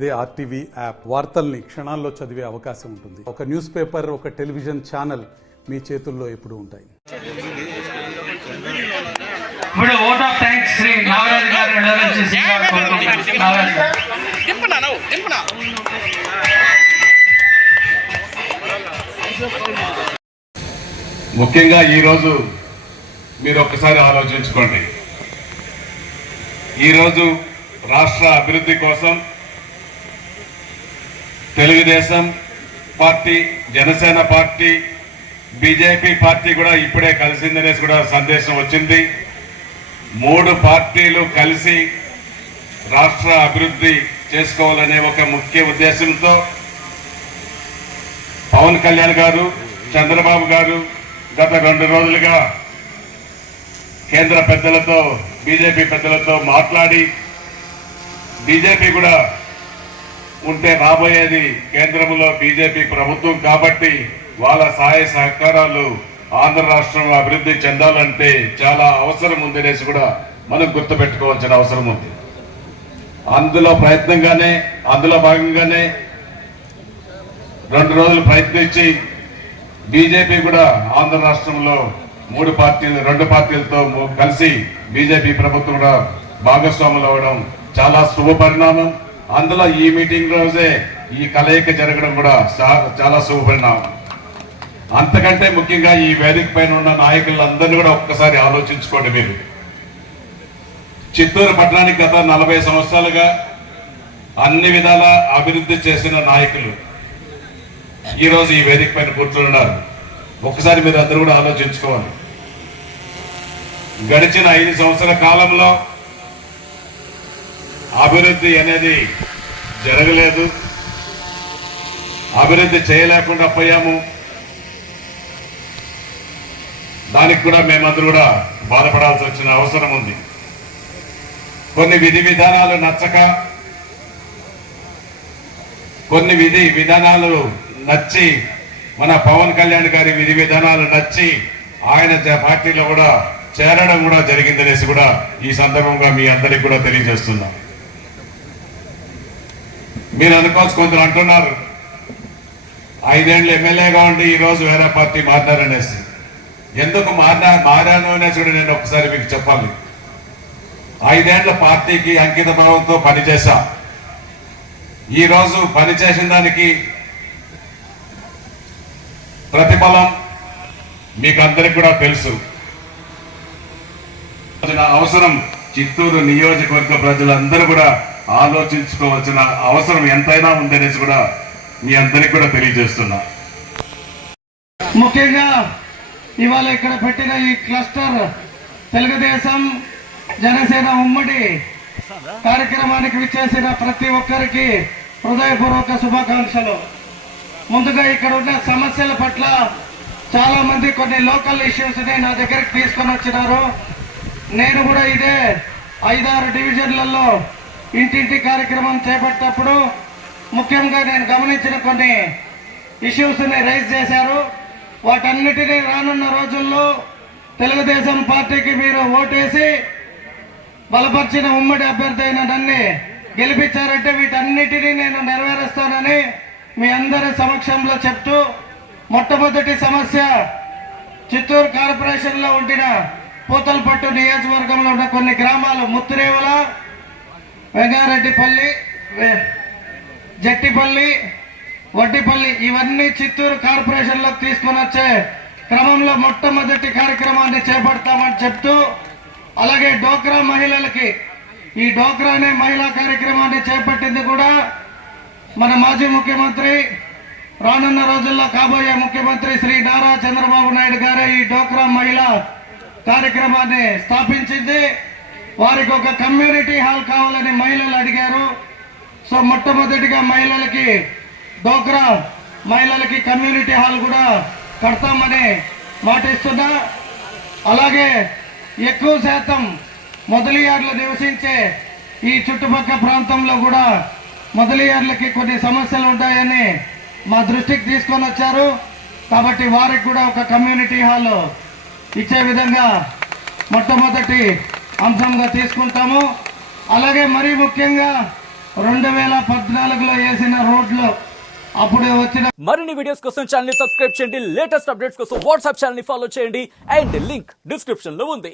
అదే RTV app వార్తల్ని క్షణాల్లో చదివే అవకాశం ఉంటుంది. ఒక న్యూస్ పేపర్, ఒక టెలివిజన్ ఛానల్ మీ చేతుల్లో ఎప్పుడూ ఉంటాయి. ఇప్పుడు vote of thanks Shri Nagaraju గారు ముఖ్యంగా ఈరోజు మీరు ఒక్కసారి ఆలోచించుకోండి. ఈరోజు రాష్ట్ర అభివృద్ధి కోసం Telugu Desam party, Janasena party, BJP party కూడా ఇప్పుడే కలిసిందనేసి కూడా సందేశం వచ్చింది. 3 పార్టీలు కలిసి రాష్ట్ర అభివృద్ధి చేసుకోవాలనే ఒక ముఖ్య ఉద్దేశంతో పవన్ కళ్యాణ్ గారు, చంద్రబాబు గారు గత 2 రోజులుగా కేంద్ర పెద్దలతో, బీజేపీ పెద్దలతో మాట్లాడి, బీజేపీ కూడా ఉంటే రాబోయేది కేంద్రంలో బీజేపీ ప్రభుత్వం కాబట్టి వాళ్ళ సహాయ సహకారాలు ఆంధ్ర రాష్ట్రంలో అభివృద్ధి చెందాలంటే చాలా అవసరం ఉందనేసి కూడా మనం గుర్తుపెట్టుకోవాల్సిన అవసరం ఉంది. అందులో భాగంగానే 2 రోజులు ప్రయత్నించి బీజేపీ కూడా ఆంధ్ర రాష్ట్రంలో 2 పార్టీలతో కలిసి బీజేపీ ప్రభుత్వం కూడా భాగస్వాములు అవ్వడం చాలా శుభ పరిణామం. అందులో ఈ మీటింగ్ రోజే ఈ కలయిక జరగడం కూడా చాలా శుభ పరిణామం. అంతకంటే ముఖ్యంగా ఈ వేదిక పైన ఉన్న నాయకులందరినీ కూడా ఒక్కసారి ఆలోచించుకోండి. మీరు చిత్తూరు పట్టణానికి గత 40 సంవత్సరాలుగా అన్ని విధాల అభివృద్ధి చేసిన నాయకులు ఈరోజు ఈ వేదిక పైన కూర్చున్నారు. ఒక్కసారి మీరు అందరూ కూడా ఆలోచించుకోవాలి. గడిచిన 5 సంవత్సరాల కాలంలో అభివృద్ధి అనేది జరగలేదు, అభివృద్ధి చేయలేకుండా పోయాము. దానికి కూడా మేమందరూ కూడా బాధపడాల్సి వచ్చిన అవసరం ఉంది. కొన్ని విధి విధానాలు నచ్చక, కొన్ని విధానాలు నచ్చి, మన పవన్ కళ్యాణ్ గారి విధి విధానాలు నచ్చి ఆయన పార్టీలో కూడా చేరడం కూడా జరిగిందనేసి కూడా ఈ సందర్భంగా మీ అందరికీ కూడా తెలియజేస్తున్నాం. మీరు అనుకోవచ్చు, కొందరు అంటున్నారు 5 ఏళ్ళు ఎమ్మెల్యేగా ఉండి ఈరోజు వేరే పార్టీ మారినారనేసి. ఎందుకు మారాను అనేసి కూడా నేను ఒకసారి మీకు చెప్పాలి. 5 ఏళ్ల పార్టీకి అంకిత భావంతో పనిచేశా. ఈరోజు పనిచేసిన దానికి ప్రతిఫలం మీకు అందరికి కూడా తెలుసు. అవసరం చిత్తూరు నియోజకవర్గ ప్రజలందరూ కూడా ఆలోచించుకోవాల్సిన అవసరం ఎంతైనా ఉందనేసి కూడా మీ అందరికి కూడా తెలియజేస్తున్నా. ముఖ్యంగా ఇవాళ ఇక్కడ పెట్టిన ఈ క్లస్టర్ తెలుగుదేశం జనసేన ఉమ్మడి కార్యక్రమానికి విచ్చేసిన ప్రతి ఒక్కరికి హృదయపూర్వక శుభాకాంక్షలు. ముందుగా ఇక్కడ ఉన్న సమస్యల పట్ల చాలా మంది కొన్ని లోకల్ ఇష్యూస్ ని నా దగ్గరికి తీసుకొని వచ్చినారు. నేను కూడా ఇదే 5-6 డివిజన్లలో ఇంటింటి కార్యక్రమం చేపట్టినప్పుడు ముఖ్యంగా నేను గమనించిన కొన్ని ఇష్యూస్ని రైజ్ చేశారు. వాటన్నిటినీ రానున్న రోజుల్లో తెలుగుదేశం పార్టీకి మీరు ఓటేసి బలపరిచిన ఉమ్మడి అభ్యర్థి అయిన నన్ను గెలిపించారంటే వీటన్నిటినీ నేను నెరవేరుస్తానని మీ అందరి సమక్షంలో చెప్తూ, మొట్టమొదటి సమస్య చిత్తూరు కార్పొరేషన్లో ఉండిన పూతలపట్టు నియోజకవర్గంలో ఉన్న కొన్ని గ్రామాలు ముత్తురేవుల, వెంగారెడ్డిపల్లి, జట్టిపల్లి, వడ్డిపల్లి ఇవన్నీ చిత్తూరు కార్పొరేషన్లోకి తీసుకొని వచ్చే క్రమంలో మొట్టమొదటి కార్యక్రమాన్ని చేపడతామని చెప్తూ, అలాగే డోక్రా మహిళలకి ఈ డోక్రా అనే మహిళా కార్యక్రమాన్ని చేపట్టింది కూడా మన మాజీ ముఖ్యమంత్రి, రానున్న రోజుల్లో కాబోయే ముఖ్యమంత్రి శ్రీ నారా చంద్రబాబు నాయుడు గారే ఈ డోక్రా మహిళా కార్యక్రమాన్ని స్థాపించింది. వారికి ఒక కమ్యూనిటీ హాల్ కావాలని మహిళలు అడిగారు. సో మొట్టమొదటిగా డోక్రా మహిళలకి కమ్యూనిటీ హాల్ కూడా కడతామని మాటిస్తున్నా. అలాగే ఎక్కువ శాతం మొదలియార్లు నివసించే ఈ చుట్టుపక్కల ప్రాంతంలో కూడా మొదలియార్లకి కొన్ని సమస్యలు ఉంటాయని మా దృష్టికి తీసుకొని వచ్చారు. కాబట్టి వారికి కూడా ఒక కమ్యూనిటీ హాల్ ఇచ్చే విధంగా మొట్టమొదటి అంశంగా తీసుకుంటాము. అలాగే మరీ ముఖ్యంగా 2014లో వేసిన రోడ్లు అప్పుడు వచ్చిన మరిన్ని వీడియోస్ కోసం ఛానల్ ని సబ్స్క్రైబ్ చేయండి. లేటెస్ట్ అప్డేట్స్ కోసం వాట్సాప్ ఛానల్ ని ఫాలో చేయండి. అండ్ లింక్ డిస్క్రిప్షన్ లో ఉంది.